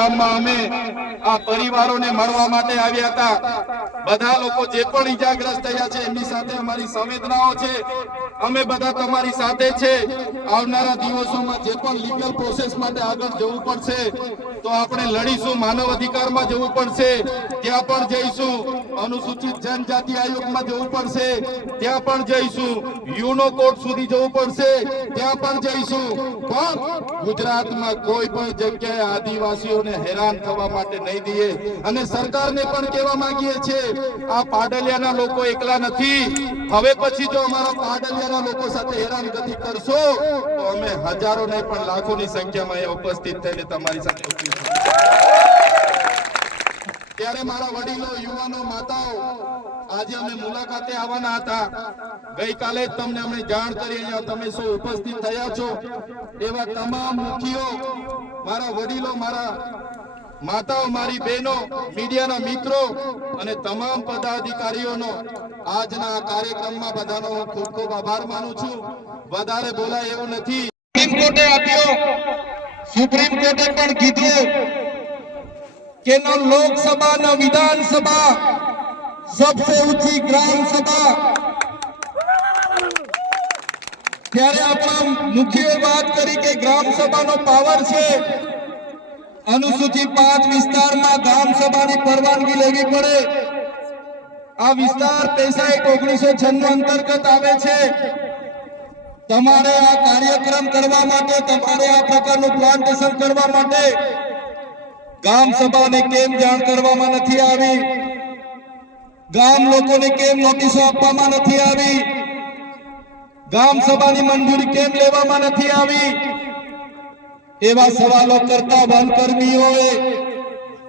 ગામમાં અમે આ પરિવારોને મળવા માટે આવ્યા હતા। બધા લોકો જે પણ ઈજાગ્રસ્ત થયા છે એમની સાથે અમારી સંવેદનાઓ છે। અમે બધા તમારી સાથે છે। આવનારા દિવસોમાં જે પણ લીગલ પ્રોસેસ માટે આગળ જવું પડશે તો આપણે લડીશું। માનવ અધિકારમાં જવું પડશે ત્યાં પણ જઈશું। અનુસૂચિત જનજાતિ આયોગમાં જવું પડશે ત્યાં પણ જઈશું। યુનો કોર્ટ સુધી જવું પડશે ત્યાં પણ જઈશું। પણ ગુજરાતમાં કોઈ પણ જગ્યાએ આદિવાસીઓને હેરાન થવા માટે નહીં દઈએ। અને સરકારને પણ કહેવા માંગીએ છીએ આ પાડલિયાના લોકો એકલા નથી। હવે પછી જો અમારા પાડલિયાના લોકો સાથે હેરાનગતિ કરશો તો અમે હજારો નહીં પણ લાખોની સંખ્યામાં અહીંયા ઉપસ્થિત થઈને તમારી સાથે ત્યારે મારા વડીલો, યુવાનો, માતાઓ, આજે અમે મુલાકાતે આવવાના હતા। ગઈકાલે જ તમને અમે જાણ કરી અહીંયા તમે સૌ ઉપસ્થિત થયા છો। એવા તમામ મુખીઓ, મારા વડીલો, મારા માતાઓ, મારી બહેનો, મીડિયાના મિત્રો અને તમામ પદાધિકારીઓનો આજના આ કાર્યક્રમમાં બધાનો હું ખૂબ ખૂબ આભાર માનું છું। વધારે બોલાય એવું નથી। સુપ્રીમ કોર્ટે આપ્યો, સુપ્રીમ કોર્ટે પણ કીધું કે ન લોકસભા ન વિધાનસભા, सबसे ऊंची ग्राम सभा। ત્યારે આપણા મુખ્ય વાત કરી કે ગ્રામ સભાનો પાવર છે। અનુસૂચિત 5 વિસ્તારમાં ગ્રામ સભાની પરવાનગી લેવી પડે। આ વિસ્તાર 1996 અંતર્ગત આવે છે। તમારે આ કાર્યક્રમ કરવા માટે, તમારે આ પ્રકારનું પ્લાન્ટેશન કરવા માટે ગામ સભાને કેમ જાણ કરવામાં નથી આવી? ગામ લોકોને કેમ નોટિસો આપવામાં નથી આવી? ગામ સભાની મંજૂરી કેમ લેવામાં નથી આવી? એવા સવાલો કરતા વનકર્મીઓએ,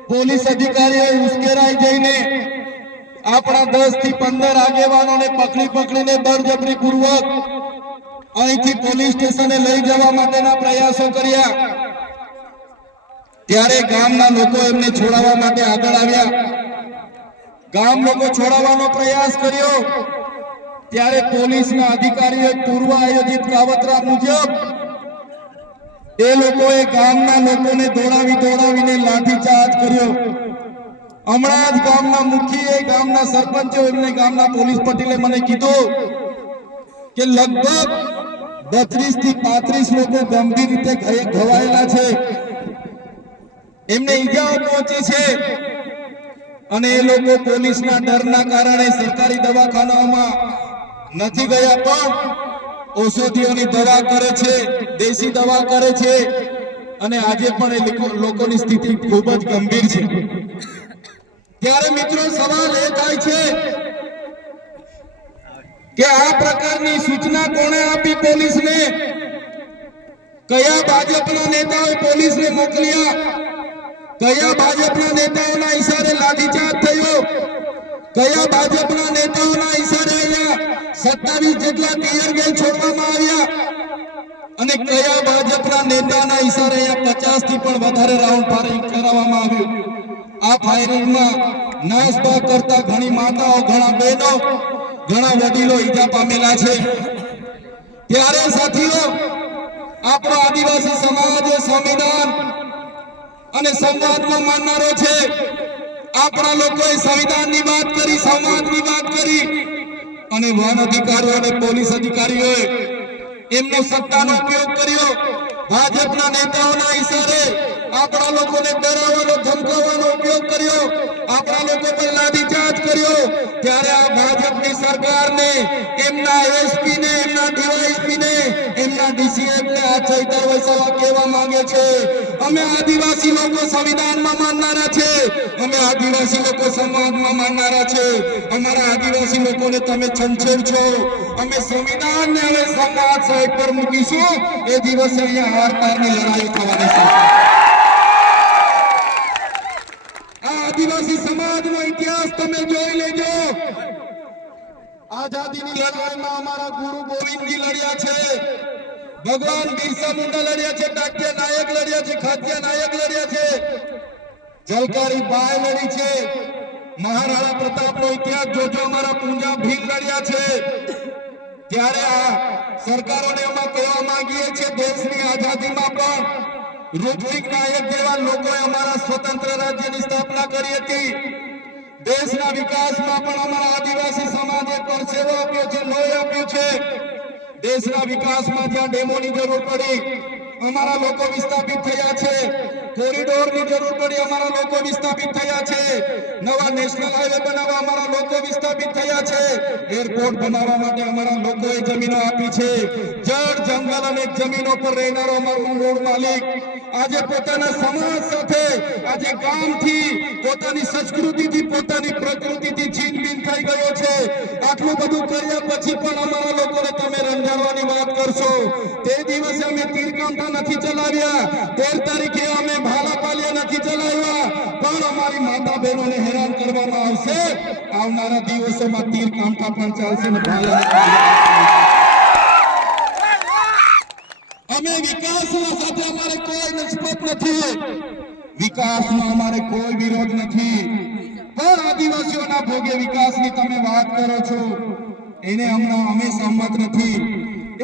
પોલીસ અધિકારીઓએ ઉશ્કેરાઈ જઈને આપણા 10 થી 15 આગેવાનોને પકડીને બળજબરીપૂર્વક અહીંથી પોલીસ સ્ટેશને લઈ જવા માટેના પ્રયાસો કર્યા। ત્યારે ગામના લોકો એમને છોડાવવા માટે આગળ આવ્યા। ગામ લોકો છોડાવવાનો પ્રયાસ કર્યો ત્યારે પોલીસના અધિકારીઓએ પૂર્વ આયોજિત કાવતરા મુજબ એ લોકોએ ગામના લોકોને દોડાવીને લાઠીચાર્જ કર્યો। હમણાં જ ગામના મુખીએ, ગામના સરપંચો, એમને ગામના પોલીસ પટેલે મને કીધું કે લગભગ 32 થી 35 લોકો ગંભીર રીતે ઘવાયેલા છે, એમને ઈજાઓ પહોંચી છે અને એ લોકો પોલીસના ડરના કારણે સરકારી દવાખાનાઓમાં નથી ગયા પણ ઔષધિઓની દવા કરે છે, દેશી દવા કરે છે અને આજે પણ એ લોકોની સ્થિતિ ખૂબ જ ગંભીર છે। ત્યારે મિત્રો સવાલ એ થાય છે કે આ પ્રકારની સૂચના કોણે આપી પોલીસને? કયા ભાજપના નેતાઓએ પોલીસને મોકલ્યા? કયા ભાજપના નેતાઓના ઈશારે લાઠીચાર્જ થયો? કયા ભાજપના નેતાઓના ઈશારે અહીંયા 27 જેટલા ટીયર ગેસ છોડવામાં આવ્યા? અને કયા ભાજપના નેતાના ઈશારે અહીંયા 50 થી પણ વધારે રાઉન્ડ ફાયરિંગ કરાવવામાં આવ્યું? આ ફાયરિંગમાં નાસભાગ કરતા ઘણી માતાઓ, ઘણા બહેનો, ઘણા વડીલો ઈજા પામેલા છે। ત્યારે સાથીઓ, આપણો આદિવાસી સમાજ સંવિધાન અને સંવાદમાં માનનારો છે। આપણા લોકોએ સંવિધાનની વાત કરી, સમાજની વાત કરી અને વન અધિકારીઓ અને પોલીસ અધિકારીઓએ એમનો સત્તાનો ઉપયોગ કર્યો। ભાજપના નેતાઓના ઈશારે આપણા લોકોને ડરાવવાનો, ધમકાવવાનો ઉપયોગ કર્યો। આપણા લોકો પર લાઠીચાર્જ કર્યો। ત્યારે આ ભાજપની સરકારને, એમના એસપીને, એમના ડીવાયએસપીને, એમના ડીસીએફને આ ચૈતર વસાવા કહેવા માંગે છે અમે આદિવાસી લોકો સંવિધાનમાં માનનારા છે, અમે આદિવાસી લોકો સમાજમાં માનનારા છે, અમારા આદિવાસી લોકોને તમે છંછેડ છો। અમે સંવિધાનને હવે સમાજ સાઈડ પર મૂકીશું। એ દિવસે અહીંયા હાર પારની લડાઈ થવાની છે। આદિવાસી સમાજનો ઇતિહાસ તમે જોઈ લેજો। આઝાદીની લડાઈમાં અમારા ગુરુ ગોવિંદજી લડ્યા છે, ભગવાન બિરસા મુંડા લડ્યા છે, ટાટિયા નાયક લડ્યા છે, ખાતિયા નાયક લડ્યા છે, જલકારી બાઈ લડી છે, મહારાણા પ્રતાપનો ઇતિહાસ જોજો, અમારા પૂંજા ભીલ લડ્યા છે। ત્યારે આ સરકારોને અમે કહેવા માંગીએ છીએ દેશની આઝાદીમાં પણ રૂપસિંહ નાયક જેવા લોકોએ અમારા સ્વતંત્ર રાજ્યની સ્થાપના કરી હતી। દેશના વિકાસમાં પણ અમારા આદિવાસી સમાજે પરસેવો આપ્યો છે, લોહી આપ્યું છે। દેશના વિકાસમાં જ્યાં ડેમોની જરૂર પડી અમારા લોકો વિસ્થાપિત થયા છે, કોરિડોરની જરૂર પડી અમારા લોકો વિસ્થાપિત થયા છે, નવા નેશનલ હાઈવે બનાવવા અમારા લોકો વિસ્થાપિત થયા છે, એરપોર્ટ બનાવવા માટે અમારા લોકોએ જમીનો આપી છે। જળ જંગલ અને જમીનો પર રહેનારો અમારો મૂળ માલિક આજે પોતાના સમાજ સાથે, આજે ગામથી, પોતાની સંસ્કૃતિથી, પોતાની પ્રકૃતિથી છીનબીન થઈ ગયો છે। આટલું બધું કર્યા પછી પણ અમારા લોકોને તમે રંજાડવાની વાત કરશો। તે દિવસે અમે તીરકાંઠા નથી ચલાવ્યા, 13 તારીખે અમે ભાલાપાલિયા નથી ચલાવ્યા, પણ અમારી માતા બહેનોને હેરાન કરવામાં આવશે। આવનારા દિવસોમાં તીરકાંઠા પણ ચાલશે ને ભાલા। અમે વિકાસના સાથે અમારે કોઈ નિસ્બત નથી, વિકાસનો અમારે કોઈ વિરોધ નથી, પણ આદિવાસીઓના ભોગે વિકાસની તમે વાત કરો છો એને અમે સંમત નથી।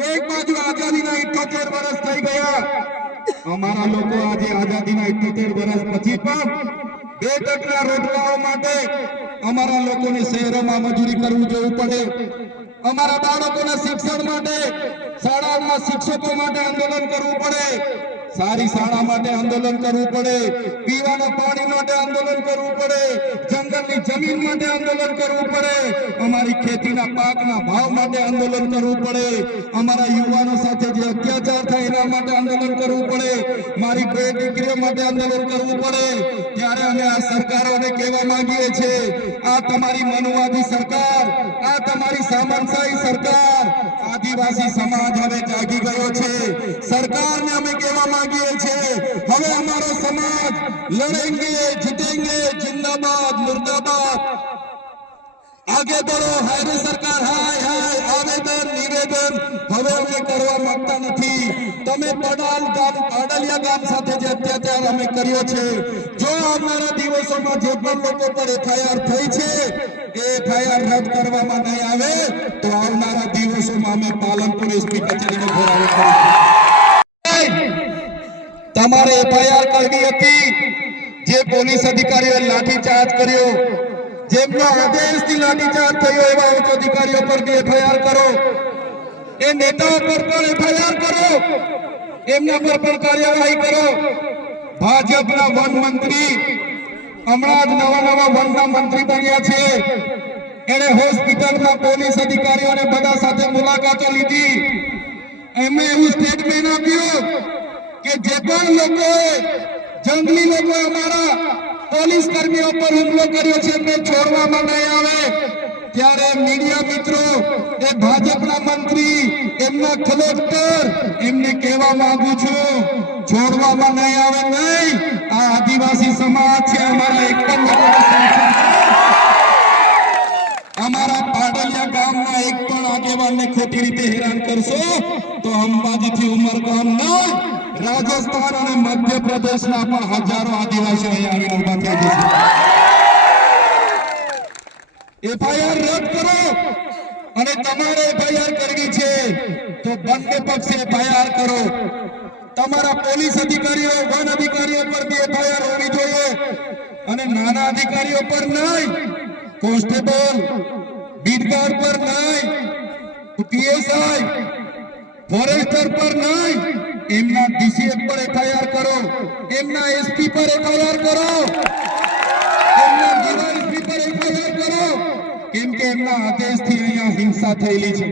એક બાજુ આઝાદીના 78 વર્ષ થઈ ગયા, અમારા લોકો આજે આઝાદીના 78 વર્ષ પછી પણ 2 ટકના રોટલાઓ માટે અમારા લોકોને શહેરોમાં મજૂરી કરવું જવું પડે, અમારા બાળકોના શિક્ષણ માટે શાળાઓમાં શિક્ષકો માટે આંદોલન કરવું પડે, સારી શાળા માટે આંદોલન કરવું પડે, પીવાના પાણી માટે આંદોલન કરવું પડે, જંગલની જમીન માટે આંદોલન કરવું પડે, અમારી ખેતીના પાકના ભાવ માટે આંદોલન કરવું પડે, અમારા યુવાનો સાથે જે અત્યાચાર થાય એના માટે આંદોલન કરવું પડે, મારી બે દીકરીઓ માટે આંદોલન કરવું પડે। ત્યારે અમે આ સરકારોને કહેવા માંગીએ છીએ, આ તમારી મનુવાદી સરકાર, આ તમારી સામંતશાહી સરકાર, આદિવાસી સમાજ હવે જાગી ગયો છે। સરકારને અમે કહેવા માંગીએ છીએ, હવે અમારો સમાજ લડેંગે જીतेंगे, जिंदाबाद मुर्दाबाद, आगे बढ़ो। हाय सरकार, हाय हाय, आवेदन निवेदन હવે અમે કરવા માંગતા નથી। તમે પાડલિયા ગામ સાથે જે અત્યાચાર અમે કર્યો છે, જો આવનારા દિવસોમાં જે પણ લોકો પર એફઆઈઆર થઈ છે એ એફઆઈઆર રદ કરવામાં નહીં આવે તો આવનારા દિવસોમાં અમે પાલનપુર એસપી કચેરીનો ઘેરાવો કરીશું। તમારે એફઆઈઆર કરવી હતી, જે પોલીસ અધિકારીઓએ લાઠીચાર્જ કર્યો, જેમનો આદેશથી લાઠીચાર્જ થયો એવા ઉચ્ચ અધિકારીઓ પર એફઆઈઆર કરો, એ નેતાઓ પર પણ એફઆઈઆર કરો, એમના પર પણ કાર્યવાહી કરો। ભાજપના વન મંત્રી હમણાં જ નવા વનના મંત્રી બન્યા છે, એને હોસ્પિટલમાં પોલીસ અધિકારીઓને બધા સાથે મુલાકાતો લીધી, એમને એવું સ્ટેટમેન્ટ આપ્યું કે જે પણ લોકોએ જંગલી લોકો અમારા પોલીસ કર્મીઓ પર હુમલો કર્યો છે એમને છોડવામાં નહીં આવે। ત્યારે મીડિયા મિત્રો, એ ભાજપના મંત્રી, એમના કલેક્ટર, એમને કહેવા માંગુ છું, છોડવામાં નહીં આવે નહીં। આ આદિવાસી સમાજ છે, અમારા એક પણ અમારા પાડલિયા ગામના એક પણ આગેવાનને ખોટી રીતે હેરાન કરશો તો અંબાજીથી ઉમરગામ નહીં, રાજસ્થાન અને મધ્યપ્રદેશના પણ હજારો આદિવાસીઓ અહીંયા આવીને ઉભા થઈ જશે। એફઆઈઆર રદ કરો, અને તમારે એફઆઈઆર કરવી છે તો બંને પક્ષે એફઆઈઆર કરો। તમારા પોલીસ અધિકારીઓ, વન અધિકારીઓ પર બી એફઆઈઆર હોવી જોઈએ, અને નાના અધિકારીઓ પર નહીં, કોન્સ્ટેબલ, બીટગાર્ડ પર નહીં, પીએસઆઈ, ફોરેસ્ટર પર નહીં, એમના ડીસીએફ પર એફઆઈઆર કરો, એમના એસપી પર એફઆઈઆર કરો, એમના ડીવાયએસપી પર એફઆઈઆર કરો, કેમ કે એમના આદેશથી અહીંયા હિંસા થયેલી છે।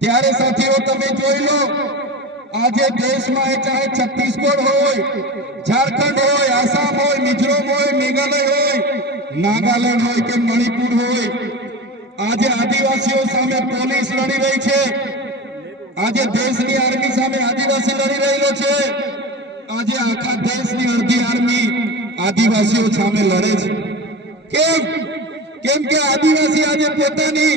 ત્યારે સાથીઓ તમે જોઈ લો, આજે દેશમાં ચાહે છત્તીસગઢ હોય, ઝારખંડ હોય, આસામ હોય, મિઝોરમ હોય, મેઘાલય હોય, નાગાલેન્ડ હોય કે મણિપુર હોય, આજે આદિવાસીઓ સામે પોલીસ લડી રહી છે, આજે દેશની આર્મી સામે આદિવાસી લડી રહેલો છે, આજે આખા દેશની અડધી આર્મી આદિવાસીઓ સામે લડે છે। કેમ કે આદિવાસી આજે પોતાની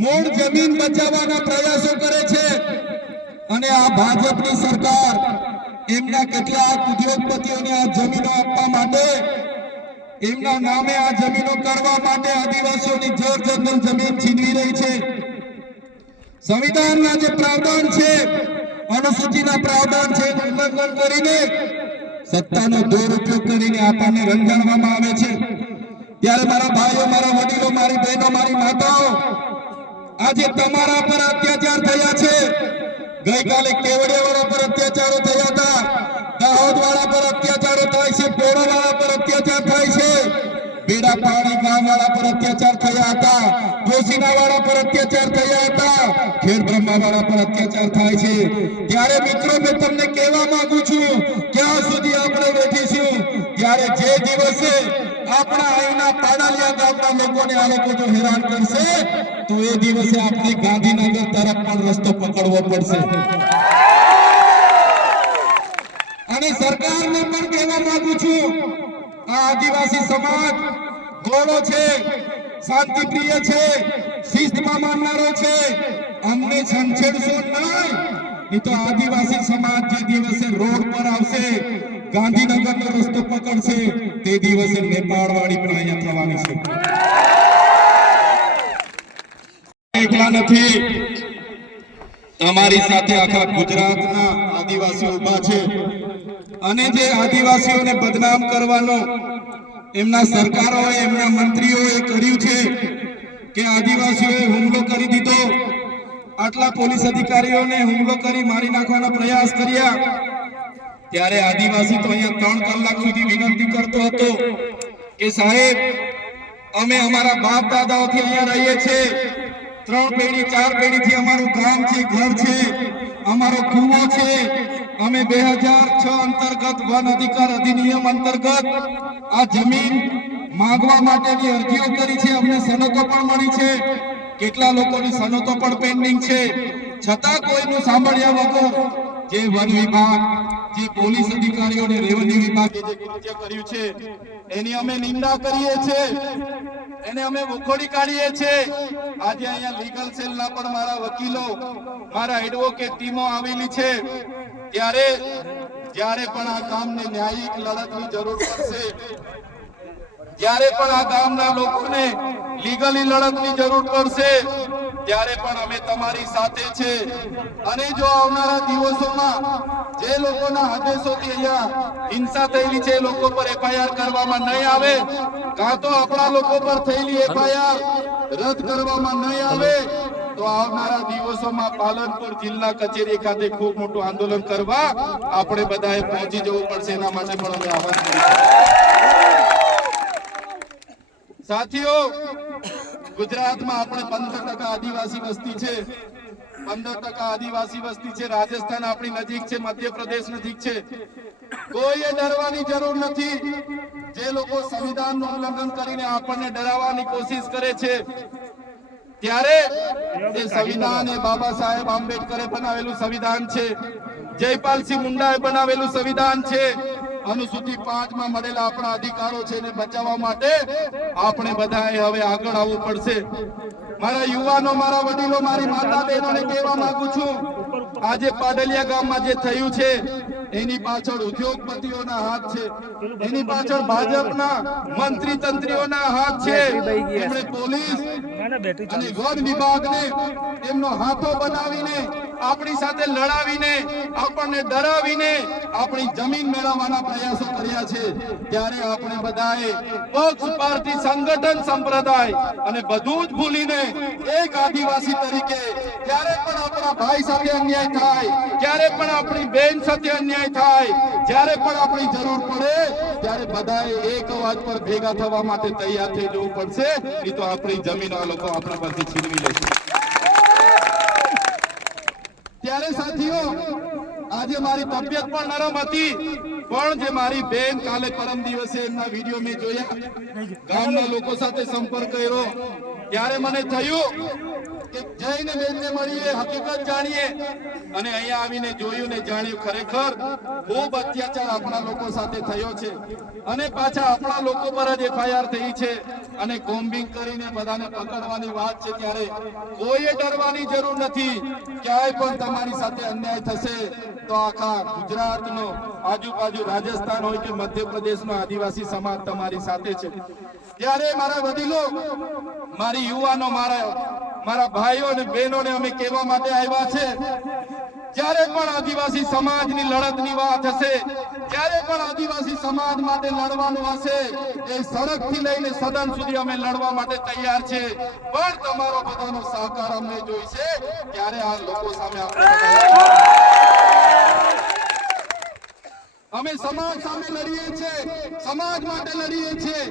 મૂળ જમીન બચાવવાના પ્રયાસો કરે છે, અને આ ભાજપની સરકાર એમના કેટલાક ઉદ્યોગપતિઓને આ જમીનો આપવા માટે, એમના નામે આ જમીનો કરવા માટે આદિવાસીઓની જળ જંગલ જમીન છીનવી રહી છે। સંવિધાનના જે પ્રાવધાન છે, અનુસૂચિના પ્રાવધાન છે, ઉલ્લંઘન કરીને સત્તાનો દુરુપયોગ કરીને આપણને રંજાડવામાં આવે છે ત્યારે મારા ભાઈઓ, મારા વડીલો, મારી બહેનો, મારી માતાઓ, આજે તમારા પર અત્યાચાર થયા છે. ગઈકાલે કેવડિયાવાળા પર અત્યાચારો થયા હતા, દાહોદવાળા પર અત્યાચારો થાય છે, પોરાવાળા પર અત્યાચાર થાય છે, બેડા પાણી ગામવાળા પર અત્યાચાર થયા હતા, જોશીનાવાળા પર અત્યાચાર થયા હતા, ખેડ બ્રહ્માવાળા પર અત્યાચાર થાય છે. ત્યારે મિત્રો મેં તમને કહેવા માંગુ છું, ક્યાં સુધી આપણે બેઠીશું? ત્યારે જે દિવસે આપણા અહીંના પાડાલિયા ગામના લોકોને આ લોકો જો હેરાન કરશે તો એ દિવસે આપણે ગાંધીનગર તરફ પણ રસ્તો પકડવો પડશે. અને સરકારને પણ કહેવા માંગુ છું, આ આદિવાસી સમાજ ગોળો છે, શાંતિપ્રિય છે, શિસ્તમાં માનનારો છે, અમને છંછેડશો નહીં તો આદિવાસી સમાજ જે દિવસે રોડ પર આવશે, ગાંધીનગરનો રસ્તો પકડશે, તે દિવસે નેપાળવાળી પણ અહીંયા થવાની છે. એકલા નથી, તમારી સાથે આખા ગુજરાતના આદિવાસીઓ ઉભા છે. અને જે આદિવાસીઓને બદનામ કરવાનો એમના સરકારોએ, એમના મંત્રીઓએ કર્યું છે કે આદિવાસીઓએ હુમલો કરી દીધો, આટલા પોલીસ અધિકારીઓને હુમલો કરી મારી નાખવાનો પ્રયાસ કર્યા, ત્યારે આદિવાસી તો અહીંયા 3 કલાક સુધી વિનંતી કરતો હતો કે સાહેબ, અમે અમારા બાપ દાદાઓથી અહીંયા રહીએ છીએ, 3 પેઢી 4 પેઢીથી અમારું ગામ છે, ઘર છે, અમારો કૂવો છે, અમે 2006 અંતર્ગત વન અધિકાર અધિનિયમ અંતર્ગત આ જમીન માંગવા માટેની અરજીઓ કરી છે, અમને સનતો પણ મળી છે, કેટલા લોકોની સનતો પણ પેન્ડિંગ છે, છતાં કોઈનું સાંભળ્યા વગર જે વન વિભાગ, જે પોલીસ અધિકારીઓ અને રેવન્યુ વિભાગે જે કૃત્ય કર્યું છે એની અમે નિંદા કરીએ છીએ, એને અમે વખોડી કાઢીએ છીએ. આજે અહીંયા લીગલ સેલના પણ મારા વકીલો, મારા એડવોકેટ ટીમો આવેલી છે. ત્યારે જ્યારે પણ આ ગામને ન્યાયિક લડતની જરૂર પડશે, જ્યારે પણ આ ગામના લોકોને લીગલી લડતની જરૂર પડશે, ત્યારે પણ અમે તમારી સાથે છે. અને જો આવનારા દિવસોમાં જે લોકોના આદેશોથી અહીંયા હિંસા થયેલી છે એ લોકો પર એફઆઈઆર કરવામાં નહીં આવે, કાં તો આપણા લોકો પર થયેલી એફઆઈઆર રદ કરવામાં નહીં આવે, તો આવનારા દિવસોમાં પાલનપુર જિલ્લા કચેરી ખાતે ખૂબ મોટું આંદોલન કરવા આપણે બધાએ પહોંચી જવું પડશે. એના માટે પણ અમે આહવાન કરીશું. સાથીઓ, ગુજરાતમાં આપણે 15% આદિવાસી વસ્તી છે, 15% આદિવાસી વસ્તી છે. રાજસ્થાન આપણી નજીક છે, મધ્યપ્રદેશ નજીક છે. કોઈએ ડરવાની જરૂર નથી. જે લોકો સંવિધાનનું ઉલ્લંઘન કરીને આપણને ડરાવવાની કોશિશ કરે છે, ત્યારે એ સંવિધાન એ બાબા સાહેબ આંબેડકરે બનાવેલું સંવિધાન છે, જયપાલસિંહ મુંડાએ બનાવેલું સંવિધાન છે. અનુસૂચિ 5 માં મળેલા આપણા અધિકારો છે એને બચાવવા માટે આપણે બધાએ હવે આગળ આવવું પડશે. મારા યુવાનો, મારા વડીલો, મારી માતા બહેનોને કહેવા માંગુ છું, આજે પાડલિયા ગામમાં જે થયું છે એની પાછળ ઉદ્યોગપતિઓના હાથ છે, એની પાછળ ભાજપના મંત્રી તંત્રીઓના હાથ છે. એમણે પોલીસ અને વન વિભાગને એમનો હાથો બનાવીને આપણી સાથે લડાવીને, આપણને ડરાવીને આપણી જમીન મેળવવાના પ્રયાસો કર્યા છે. ત્યારે આપણે બધાએ પક્ષ, પાર્ટી, સંગઠન, સંપ્રદાય અને બધું જ ભૂલીને એક આદિવાસી તરીકે જ્યારે પણ આપણા ભાઈ સાથે અન્યાય થાય, જ્યારે પણ આપણી બેન સાથે અન્યાય થાય, જ્યારે પણ આપણી જરૂર પડે ત્યારે બધાએ એક અવાજ પર ભેગા થવા માટે તૈયાર થઈ જવું પડશે, નહીં તો આપણી જમીન આ લોકો આપણા પરથી છીનવી લેશે. ત્યારે સાથીઓ, આજે મારી તબિયત પણ નરમ હતી, પણ જે મારી બેન કાલે પરમ દિવસે એમના વિડીયો મેં જોયા, ગામના લોકો સાથે સંપર્ક કર્યો, ત્યારે મને થયું કે જઈને બેનને મળીએ, હકીકત જાણીએ. અને અહીંયા આવીને જોયું ને જાણ્યું, ખરેખર ખૂબ અત્યાચાર આપણા લોકો સાથે થયો છે. અને પાછા આપણા લોકો પર જ એફઆઈઆર થઈ છે અને કોમ્બિંગ કરીને બધાને પકડવાની વાત છે. ત્યારે કોઈએ ડરવાની જરૂર નથી. ક્યાંય પણ તમારી સાથે અન્યાય થશે તો આખા ગુજરાતનો, આજુબાજુ રાજસ્થાન હોય કે મધ્યપ્રદેશનો આદિવાસી સમાજ તમારી સાથે છે. ત્યારે મારા વડીલો, મારી યુવાનો, મારા ભાઈઓ અને બહેનોને અમે કહેવા માટે આવ્યા છે જ્યારે પણ આદિવાસી સમાજની લડતની વાત હશે, જ્યારે પણ આદિવાસી સમાજ માટે લડવાનું હશે, એ સડકથી લઈને સદન સુધી અમે લડવા માટે તૈયાર છે, પણ તમારો બધાનો સહકાર અમને જોઈશે, ત્યારે આ લોકો સામે અમે સમાજ સામે લડીએ છીએ, સમાજ માટે લડીએ છીએ,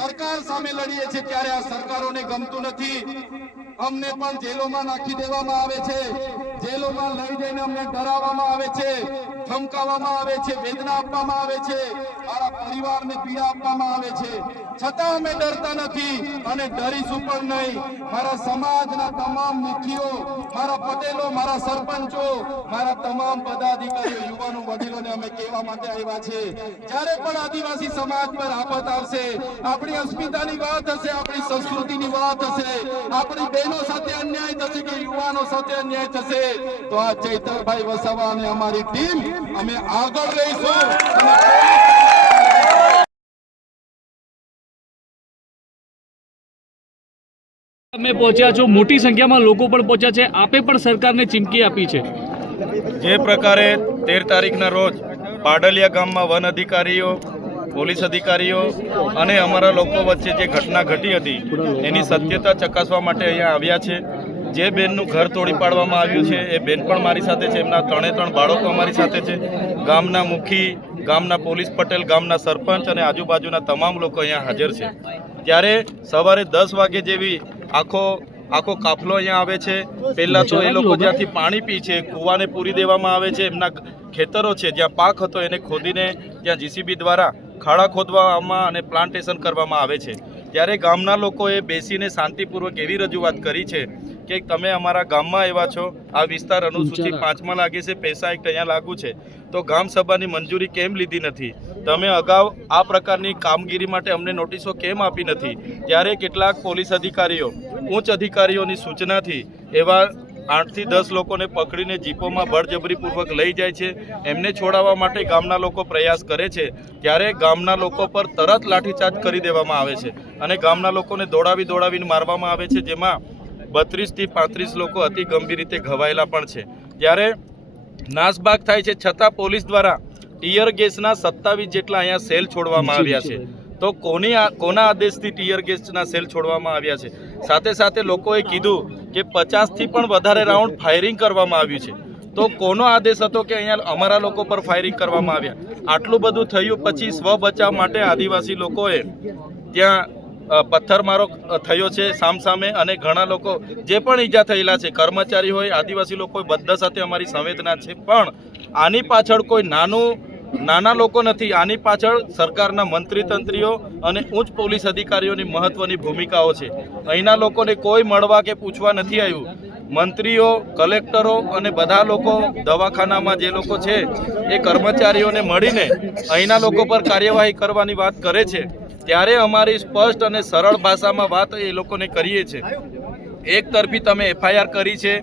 સરકાર સામે લડીએ છીએ, ત્યારે આ સરકારોને ગમતું નથી. અમને પણ જેલોમાં નાખી દેવામાં આવે છે, જેલોમાં લઈ જઈને અમને ડરાવવામાં આવે છે, ધમકાવવામાં આવે છે, વેદના આપવામાં આવે છે, મારા પરિવારને પીડા આપવામાં આવે છે, છતાં અમે ડરતા નથી અને ડરીશું પણ નહીં. મારા સમાજના તમામ મુખીઓ, મારા પટેલો, મારા સરપંચો, મારા તમામ પદાધિકારીઓ, યુવાનો, વડીલોને અમે કહેવા માટે આવ્યા છે, જ્યારે પણ આદિવાસી સમાજ પર આફત આવશે, આપણી અસ્મિતાની વાત હશે, આપણી સંસ્કૃતિની વાત હશે, આપણી બહેનો સાથે અન્યાય થશે કે યુવાનો સાથે અન્યાય થશે, તો આ ચૈતરભાઈ વસાવા અને અમારી ટીમ અમે આગળ રહીશું. તમે પહોંચ્યા છો, મોટી સંખ્યામાં લોકો પણ પહોંચ્યા છે, આપે પણ સરકારને ચીમકી આપી છે. જે પ્રકારે 13 તારીખના રોજ પાડલિયા ગામમાં વન અધિકારીઓ, પોલીસ અધિકારીઓ અને અમારા લોકો વચ્ચે જે ઘટના ઘટી હતી એની સત્યતા ચકાસવા માટે અહીંયા આવ્યા છે. જે બેનનું ઘર તોડી પાડવામાં આવ્યું છે એ બેન પણ મારી સાથે છે, એમના 3 બાળકો અમારી સાથે છે, ગામના મુખી, ગામના પોલીસ પટેલ, ગામના સરપંચ અને આજુબાજુના તમામ લોકો અહીંયા હાજર છે. ત્યારે સવારે 10 વાગે જેવી આખો કાફલો અહીંયા આવે છે. પહેલાં તો એ લોકો જ્યાંથી પાણી પી છે કૂવાને પૂરી દેવામાં આવે છે, એમના ખેતરો છે જ્યાં પાક હતો એને ખોદીને ત્યાં જીસીબી દ્વારા ખાડા ખોદવામાં અને પ્લાન્ટેશન કરવામાં આવે છે. ત્યારે ગામના લોકોએ બેસીને શાંતિપૂર્વક એવી રજૂઆત કરી છે કે તમે અમારા ગામમાં આવ્યા છો, આ વિસ્તાર અનુસૂચિ 5માં લાગે છે, પૈસા એક્ટ અહીંયા લાગુ છે, તો ગામ સભાની મંજૂરી કેમ લીધી નથી? તમે અગાઉ આ પ્રકારની કામગીરી માટે અમને નોટિસો કેમ આપી નથી? ત્યારે કેટલાક પોલીસ અધિકારીઓ, ઉચ્ચ અધિકારીઓની સૂચનાથી એવા 8 થી 10 લોકોને પકડીને જીપોમાં બળજબરીપૂર્વક લઈ જાય છે. એમને છોડાવવા માટે ગામના લોકો પ્રયાસ કરે છે, ત્યારે ગામના લોકો પર તરત લાઠીચાર્જ કરી દેવામાં આવે છે અને ગામના લોકોને દોડાવીને મારવામાં આવે છે, જેમાં 32 થી 35 લોકો અતિ ગંભીર રીતે ઘવાયેલા પણ છે. ત્યારે નાસભાગ થાય છે, છતાં પોલીસ દ્વારા ટીયર ગેસના 27 જેટલા અહીંયા સેલ છોડવામાં આવ્યા છે. તો કોના આદેશથી ટીયર ગેસના સેલ છોડવામાં આવ્યા છે? સાથે સાથે લોકોએ કીધું કે 50 થી પણ વધારે રાઉન્ડ ફાયરિંગ કરવામાં આવ્યું છે. તો કોનો આદેશ હતો કે અહીંયા અમારા લોકો પર ફાયરિંગ કરવામાં આવ્યા? આટલું બધું થયું પછી સ્વ બચાવ માટે આદિવાસી લોકોએ ત્યાં પથ્થરમારો થયો છે સામસામે, અને ઘણા લોકો જે પણ ઈજા થયેલા છે, કર્મચારી હોય, આદિવાસી લોકો, બધા સાથે અમારી સંવેદના છે. પણ આની પાછળ કોઈ નાના લોકો નથી, આની પાછળ સરકારના મંત્રી તંત્રીઓ અને ઉચ્ચ પોલીસ અધિકારીઓની મહત્વની ભૂમિકાઓ છે. અહીંના લોકોને કોઈ મળવા કે પૂછવા નથી આવ્યું. મંત્રીઓ, કલેક્ટરો અને બધા લોકો, દવાખાનામાં જે લોકો છે એ કર્મચારીઓને મળીને અહીંના લોકો પર કાર્યવાહી કરવાની વાત કરે છે. ત્યારે અમારી સ્પષ્ટ અને સરળ ભાષામાં વાત એ લોકોને કરીએ છીએ. એક તરફી તમે એફઆઈઆર કરી છે,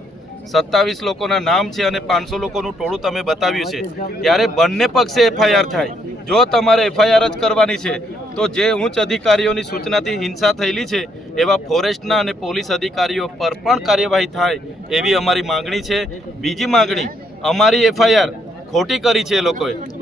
27 લોકોના નામ છે અને 500 લોકોનું ટોળું તમે બતાવ્યું છે. ત્યારે બંને પક્ષે એફઆઈઆર થાય. જો તમારે એફઆઈઆર જ કરવાની છે તો જે ઉચ્ચ અધિકારીઓની સૂચનાથી હિંસા થયેલી છે એવા ફોરેસ્ટના અને પોલીસ અધિકારીઓ પર પણ કાર્યવાહી થાય એવી અમારી માંગણી છે. બીજી માંગણી, અમારી એફઆઈઆર ખોટી કરી છે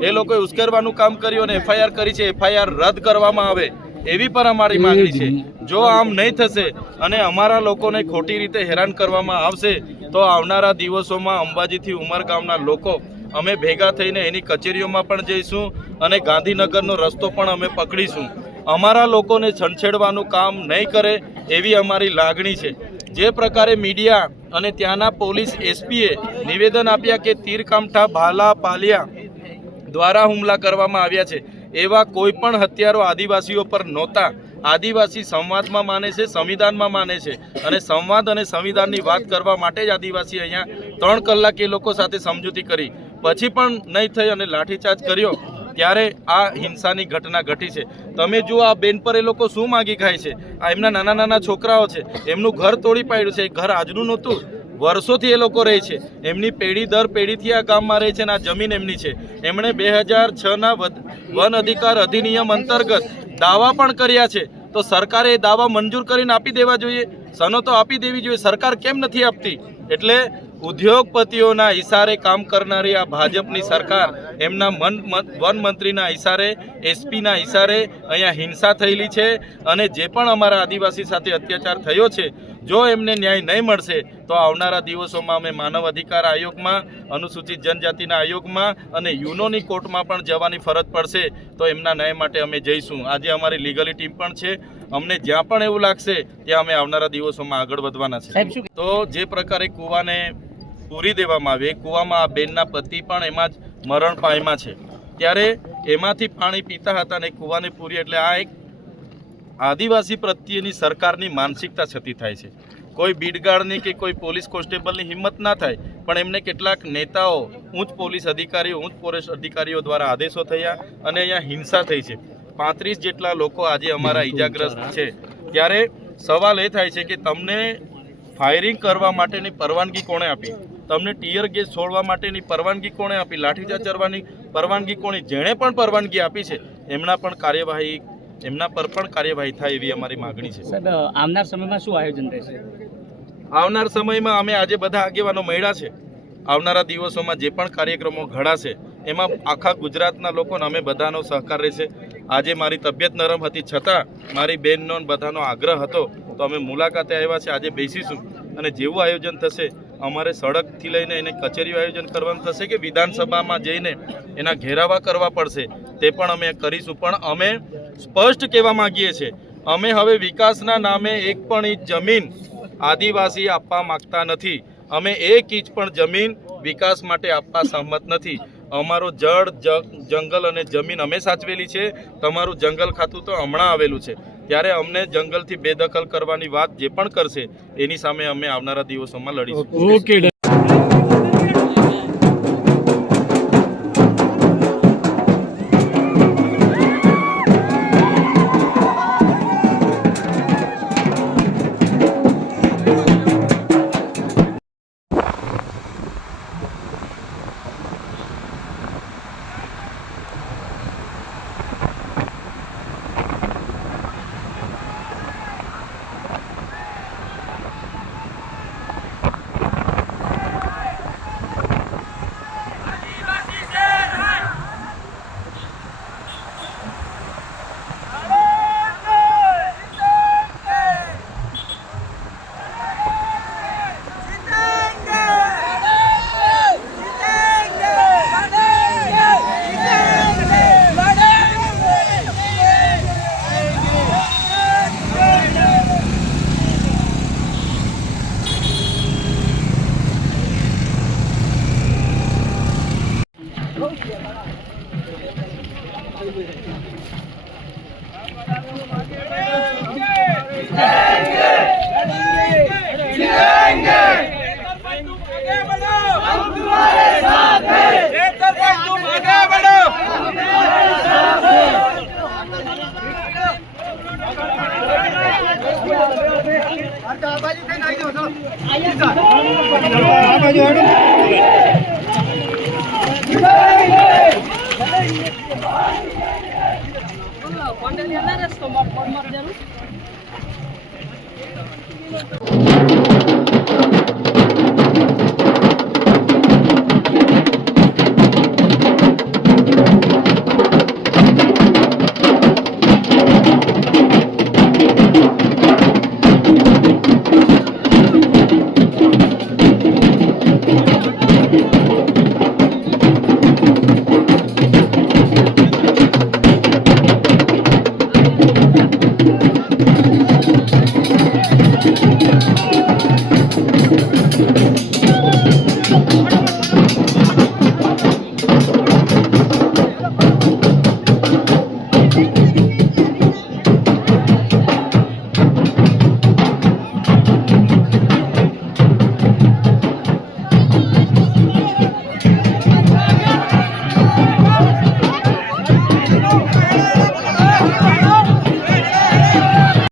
એ લોકોએ ઉશ્કેરવાનું કામ કર્યું અને એફઆઈઆર કરી છે, એફઆઈઆર રદ કરવામાં આવે એવી પણ અમારી માંગણી છે. જો આમ નહીં થશે અને અમારા લોકોને ખોટી રીતે હેરાન કરવામાં આવશે તો આવનારા દિવસોમાં અંબાજીથી ઉમરગામના લોકો અમે ભેગા થઈને એની કચેરીઓમાં પણ જઈશું અને ગાંધીનગરનો રસ્તો પણ અમે પકડીશું. અમારા લોકોને છંછેડવાનું કામ નહીં કરે એવી અમારી લાગણી છે. જે પ્રકારે મીડિયા અને ત્યાંના પોલીસ એસપીએ નિવેદન આપ્યા કે તીરકામઠા, ભાલા, પાલિયા દ્વારા હુમલા કરવામાં આવ્યા છે, એવા કોઈ પણ હત્યારો આદિવાસીઓ પર નહોતા. આદિવાસી સંવાદમાં માને છે, સંવિધાનમાં માને છે, અને સંવાદ અને સંવિધાનની વાત કરવા માટે જ આદિવાસી અહીંયા 3 કલાક એ લોકો સાથે સમજૂતી કરી, પછી પણ નહીં થઈ અને લાઠીચાર્જ કર્યો. ત્યારે આ હિંસાની ઘટના ઘટી છે. તમે જુઓ આ બેન પર એ લોકો શું માગી ખાય છે. આ એમના નાના છોકરાઓ છે, એમનું ઘર તોડી પાડ્યું છે. ઘર આજનું નહોતું, વર્ષોથી એ લોકો રહે છે. એમની પેઢી દર પેઢીથી આ ગામમાં રહે છે અને આ જમીન એમની છે. એમણે 2006ના વન અધિકાર અધિનિયમ અંતર્ગત દાવા પણ કર્યા છે. તો સરકારે એ દાવા મંજૂર કરીને આપી દેવા જોઈએ, સનતો આપી દેવી જોઈએ. સરકાર કેમ નથી આપતી? એટલે ઉદ્યોગપતિઓના ઇશારે કામ કરનારી આ ભાજપની સરકાર એમના વન મંત્રીના ઇશારે એસપીના ઇશારે અહીંયા હિંસા થયેલી છે અને જે પણ અમારા આદિવાસી સાથે અત્યાચાર થયો છે જો એમને ન્યાય નહીં મળશે તો આવનારા દિવસોમાં અમે માનવ અધિકાર આયોગમાં અનુસૂચિત જનજાતિના આયોગમાં અને યુનોની કોર્ટમાં પણ જવાની ફરજ પડશે તો એમના ન્યાય માટે અમે જઈશું. આજે અમારી લીગલી ટીમ પણ છે. અમને જ્યાં પણ એવું લાગશે ત્યાં અમે આવનારા દિવસોમાં આગળ વધવાના છે. તો જે પ્રકારે કૂવાને પૂરી દેવામાં આવે, કૂવામાં આ બેનના પતિ પણ એમાં જ મરણ પામ્યા છે, ત્યારે એમાંથી પાણી પીતા હતા અને કૂવાને પૂરી, એટલે આ એક આદિવાસી પ્રત્યેની સરકારની માનસિકતા છતી થાય છે. કોઈ બીડગાર્ડની કે કોઈ પોલીસ કોન્સ્ટેબલની હિંમત ના થાય, પણ એમને કેટલાક નેતાઓ, ઉચ્ચ પોલીસ અધિકારીઓ, ઉચ્ચ પોલીસ અધિકારીઓ દ્વારા આદેશો થયા અને અહીંયા હિંસા થઈ છે. 35 જેટલા લોકો આજે અમારા ઈજાગ્રસ્ત છે. ત્યારે સવાલ એ થાય છે કે તમને ફાયરિંગ કરવા માટેની પરવાનગી કોણે આપી? તમને ટીયર ગેસ છોડવા માટેની પરવાનગી કોણે આપી? લાઠીચાર્જ કરવાની પરવાનગી કોણે? જેણે પણ પરવાનગી આપી છે એમના પર પણ કાર્યવાહી થાય એવી અમારી માગણી છે. સાહેબ, આવનાર સમયમાં શું આયોજન રહેશે? આવનાર સમયમાં અમે આજે બધા આગેવાનો મળ્યા છે. આવનારા દિવસોમાં જે પણ કાર્યક્રમો ઘડાશે એમાં આખા ગુજરાતના લોકોને અમે બધાનો સહકાર રહેશે. આજે મારી તબિયત નરમ હતી છતાં મારી બહેનનો બધાનો આગ્રહ હતો તો અમે મુલાકાતે આવ્યા છે. આજે બેસીશું અને જેવું આયોજન થશે, અમારે સડકથી લઈને એને કચેરીઓ આયોજન કરવાનું થશે કે વિધાનસભામાં જઈને એના ઘેરાવા કરવા પડશે તે પણ અમે કરીશું. પણ અમે સ્પષ્ટ કહેવા માગીએ છીએ, અમે હવે વિકાસના નામે એક પણ ઇંચ જમીન આદિવાસી આપવા માગતા નથી. અમે એક ઇંચ પણ જમીન વિકાસ માટે આપવા સહમત નથી. અમારો જળ, જંગલ અને જમીન અમે સાચવેલી છે. તમારું જંગલ ખાતું તો હમણાં આવેલું છે. ત્યારે અમને જંગલથી બેદખલ કરવાની વાત જે પણ કરશે એની સામે અમે આવનારા દિવસોમાં લડીશું. ઓકે. કોન્ટેક્ટ